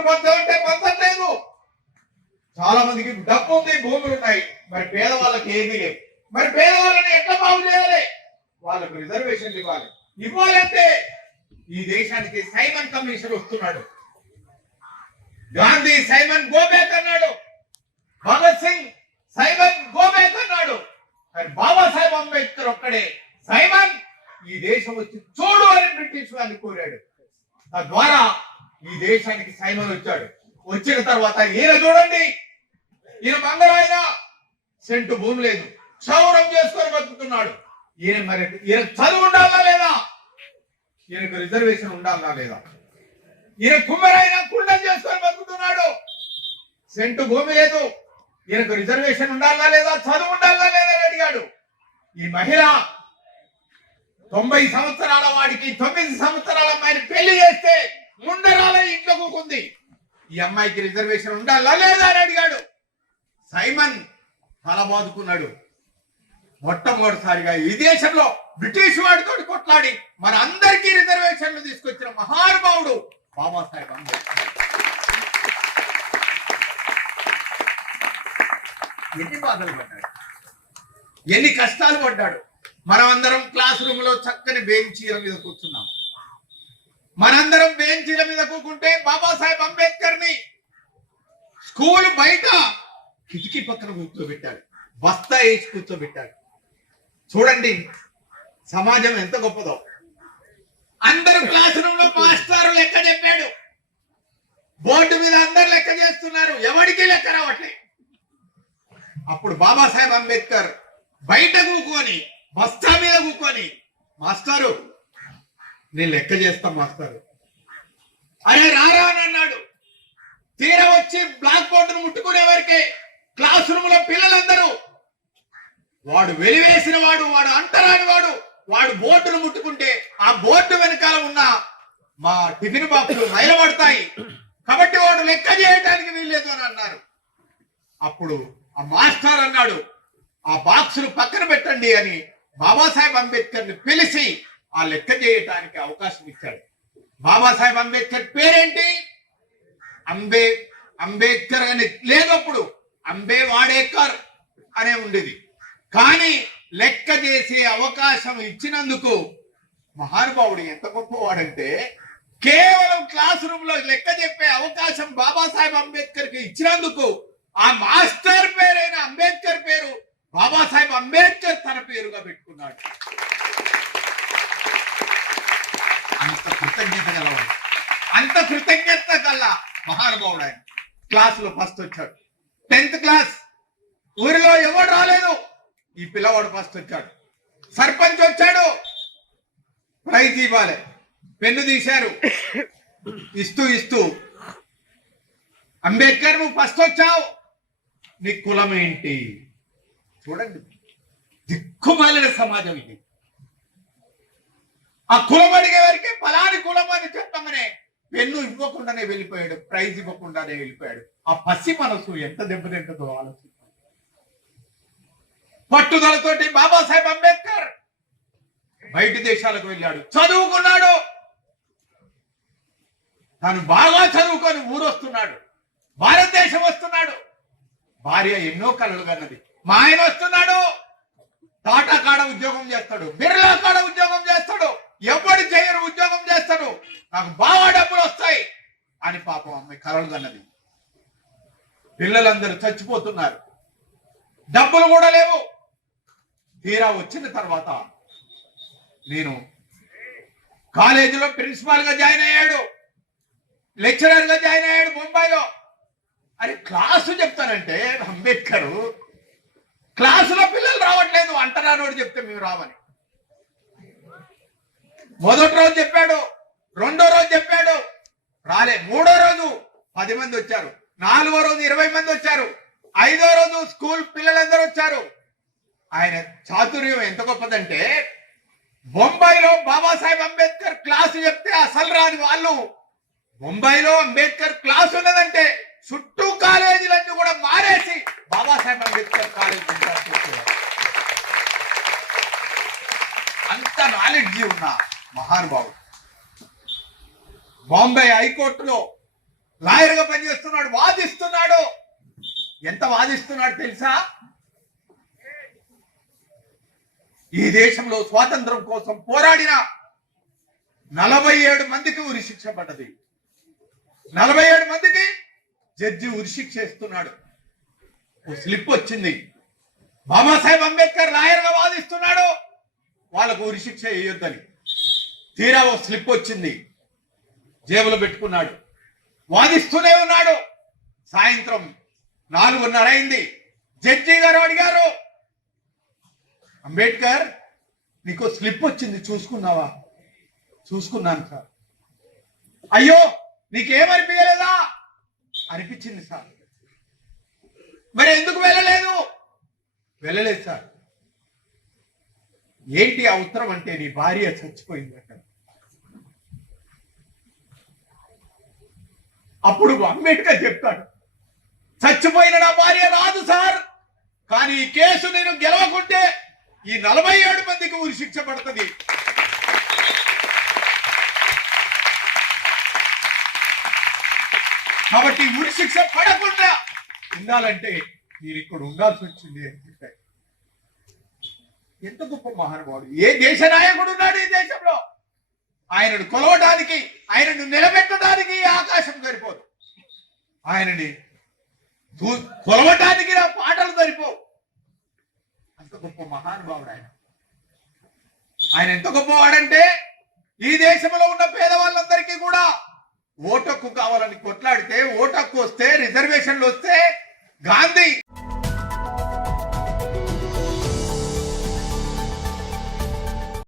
భూములు పంచాలంటే పంచట్లేదు. చాలా మందికి డబ్బు ఉంది, భూములు ఉన్నాయి, మరి పేదవాళ్ళకి ఏమీ లేవు. మరి పేదవాళ్ళని ఎట్లా బాగు చేయాలి? వాళ్ళకు రిజర్వేషన్లు ఇవ్వాలి. ఇవ్వాలంటే ఈ దేశానికి సైమన్ కమిషన్ వస్తున్నాడు. గాంధీ సైమన్ గోబేక్ అన్నాడు, భగత్ సింగ్ సైమన్ గోబేక్ అన్నాడు. మరి బాబాసాహెబ్ అంబేద్కర్ ఒక్కడే సైమన్ ఈ దేశం వచ్చి చూడు అని బ్రిటిష్ వారిని కోరాడు. తద్వారా ఈ దేశానికి సైమన్ వచ్చాడు. వచ్చిన తర్వాత ఈయన చూడండి, ఈయన మంగళాయన, సెంటు భూమి లేదు, క్షౌరం చేసుకొని బతుకుతున్నాడు. ఈయన చదువు ఉండాలా లేదా? ఈయనకు రిజర్వేషన్ ఉండాలా లేదా? ఈయన కుమ్మరైన కుండం చేసుకొని బతుకుతున్నాడు, సెంటు భూమి లేదు, ఈయనకు రిజర్వేషన్ ఉండాలా లేదా? చదువు ఉండాలా లేదా అని అడిగాడు. ఈ మహిళ 90 సంవత్సరాల వాడికి 9 సంవత్సరాల అమ్మాయిని పెళ్లి చేస్తే ముందరాల ఇంట్లో కూకుంది. ఈ అమ్మాయికి రిజర్వేషన్ ఉండాలా లేదా అని అడిగాడు. సైమన్ తల బాదుకున్నాడు. మొట్టమొదటిసారిగా ఈ దేశంలో బ్రిటిష్ వాడితో కొట్లాడి మన అందరికీ రిజర్వేషన్లు తీసుకొచ్చిన మహానుభావుడు బాబాసాహెబ్ అంబేద్కర్. ఎన్ని బాధలు పడ్డాడు, ఎన్ని కష్టాలు పడ్డాడు. మనం అందరం క్లాస్ రూమ్ లో చక్కని బెంచీల మీద కూర్చున్నాం. మనందరం బెంచీల మీద కూర్చుంటే బాబాసాహెబ్ అంబేద్కర్ ని స్కూల్ బయట కిటికీ పక్కన కూర్చోబెట్టాడు, బస్తా వేసి కూర్చోబెట్టాడు. చూడండి సమాజం ఎంత గొప్పదో. అందరూ క్లాస్ రూమ్ లో మాస్టర్ లెక్క చెప్పాడు, బోర్డు మీద అందరు లెక్క చేస్తున్నారు, ఎవరికి లెక్క రావట్లే. అప్పుడు బాబాసాహెబ్ అంబేద్కర్ బయట కూకొని బస్తా మీద కూకొని, మాస్టారు నేను లెక్క చేస్తాం మాస్టారు, అరే రారా అని అన్నాడు. తీరా వచ్చి బ్లాక్ బోర్డును ముట్టుకునే వరకే క్లాస్ రూమ్ లో పిల్లలందరూ వాడు వెలివేసిన వాడు, వాడు అంటరాని వాడు, వాడు బోర్డును ముట్టుకుంటే ఆ బోర్డు వెనకాల ఉన్న మా టిఫిన్ బాక్సులు మైలబడతాయి, కాబట్టి వాడు లెక్క చేయడానికి వీల్లేదు అని అన్నారు. అప్పుడు ఆ మాస్టర్ అన్నాడు, ఆ బాక్సులు పక్కన పెట్టండి అని బాబాసాహెబ్ అంబేద్కర్ ని పిలిచి ఆ లెక్క చేయటానికి అవకాశం ఇచ్చాడు. బాబాసాహెబ్ అంబేద్కర్ పేరేంటి? అంబేద్కర్ అని లేదప్పుడు, వాడేకర్ అనే ఉండేది. కానీ లెక్క చేసే అవకాశం ఇచ్చినందుకు మహానుభావుడు ఎంత గొప్పవాడంటే, కేవలం క్లాస్ రూమ్ లో లెక్క చెప్పే అవకాశం బాబాసాహెబ్ అంబేద్కర్ కి ఇచ్చినందుకు ఆ మాస్టర్ పేరైన అంబేద్కర్ పేరు బాబాసాహెబ్ అంబేద్కర్ తన పేరుగా పెట్టుకున్నాడు. అంత కృతజ్ఞత గలవాడు, అంత కృతజ్ఞత గల మహానుభావుడు ఆయన. క్లాసులో ఫస్ట్ వచ్చాడు. 10th క్లాస్, ఊరిలో ఎవరు రాలేదు, ఈ పిల్లవాడు ఫస్ట్ వచ్చాడు. సర్పంచ్ వచ్చాడు, ప్రైజ్ ఇవ్వాలి, పెన్ను తీశారు, ఇస్తూ అంబేద్కర్ నువ్వు ఫస్ట్ వచ్చావు, నీ కులం ఏంటి? చూడండి దిక్కుమాలిన సమాజం ఇది. ఆ కులం అడిగే వరకే ఫలాని కులం అని చెప్పగానే పెన్ను ఇవ్వకుండానే వెళ్ళిపోయాడు, ప్రైజ్ ఇవ్వకుండానే వెళ్ళిపోయాడు. ఆ పసి మనసు ఎంత దెబ్బతింటుందో ఆలోచించాడు. పట్టుదలతోటి బాబాసాహెబ్ అంబేద్కర్ బయట దేశాలకు వెళ్ళాడు, చదువుకున్నాడు. తాను బాగా చదువుకొని ఊరొస్తున్నాడు, భారతదేశం వస్తున్నాడు. భార్య ఎన్నో కలలు కన్నది. మా ఆయన వస్తున్నాడు, టాటా కాడ ఉద్యోగం చేస్తాడు, బిర్లా కాడ ఉద్యోగం చేస్తాడు, ఎవడు చేయరు ఉద్యోగం చేస్తాడు, నాకు బాగా డబ్బులు వస్తాయి అని పాపం అమ్మాయి కలలు కన్నది. పిల్లలందరూ చచ్చిపోతున్నారు, డబ్బులు కూడా లేవు. తీరా వచ్చిన తర్వాత నేను కాలేజీలో ప్రిన్సిపాల్ గా జాయిన్ అయ్యాడు, లెక్చరర్ గా జాయిన్ అయ్యాడు ముంబైలో. అని క్లాసు చెప్తానంటే అంబేద్కర్ క్లాసులో పిల్లలు రావట్లేదు, అంటరానోడు చెప్తే మేము రావని. మొదటి రోజు చెప్పాడు, రెండో రోజు చెప్పాడు, రాలే. మూడో రోజు 10 మంది వచ్చారు, 4వ రోజు 20 మంది వచ్చారు, 5వ రోజు స్కూల్ పిల్లలందరూ వచ్చారు. ఆయన చాతుర్యం ఎంత గొప్పదంటే, బొంబాయిలో బాబాసాహెబ్ అంబేద్కర్ క్లాసు చెప్తే అసలు రాని వాళ్ళు ముంబైలో అంబేద్కర్ క్లాస్ ఉన్నదంటే చుట్టూ కాలేజీలన్నీ కూడా మారేసి బాబాసాహెబ్ అంబేద్కర్ కాలేజీ అంత నాలెడ్జి ఉన్న మహానుభావుడు. బాంబే హైకోర్టులో లాయర్ గా పనిచేస్తున్నాడు, వాదిస్తున్నాడు. ఎంత వాదిస్తున్నాడు తెలుసా? ఈ దేశంలో స్వాతంత్రం కోసం పోరాడిన 47 మందికి ఉరిశిక్ష పడ్డది. 47 మందికి జడ్జి ఉరిశిక్ష ఇస్తున్నాడు. ఓ స్లిప్ వచ్చింది, బాబాసాహెబ్ అంబేద్కర్ లాయర్ గా వాదిస్తున్నాడు, వాళ్ళకు ఉరిశిక్ష వేయొద్దని. తీరా ఓ స్లిప్ వచ్చింది, జేబులో పెట్టుకున్నాడు, వాదిస్తూనే ఉన్నాడు. సాయంత్రం 4:30 అయింది. జడ్జి గారు అడిగారు, అంబేద్కర్ నీకు స్లిప్ వచ్చింది చూసుకున్నావా? చూసుకున్నాను సార్. అయ్యో నీకేమనిపించలేదా? అనిపించింది సార్. మరి ఎందుకు వెళ్ళలేదు? వెళ్ళలేదు సార్. ఏంటి ఆ ఉత్తరం అంటే, నీ భార్య చచ్చిపోయింది అక్కడ. అప్పుడు అంబేద్కర్ చెప్తాడు, చచ్చిపోయిన నా భార్య రాదు సార్, కానీ ఈ కేసు నేను గెలవకుంటే ఈ 47 మందికి ఉరిశిక్ష పడుతుంది. కాబట్టి ఉరిశిక్ష పడకుండా ఉండాలంటే మీరు ఇక్కడ ఉండాల్సి వచ్చింది అని చెప్పారు. ఎంత గొప్ప మహానుభావుడు! ఏ దేశ నాయకుడు ఉన్నాడు ఈ దేశంలో? ఆయనను కొలవడానికి, ఆయనను నిలబెట్టడానికి ఆకాశం సరిపోదు. ఆయనని కొలవటానికి నా పాటలు సరిపోవు. అంత గొప్ప మహానుభావుడు ఆయన. ఆయన ఎంత గొప్పవాడంటే ఈ దేశంలో ఉన్న పేదవాళ్ళందరికీ కూడా ఓటు హక్కు కావాలని కొట్లాడితే, ఓటు హక్కు వస్తే, రిజర్వేషన్లు వస్తే గాంధీ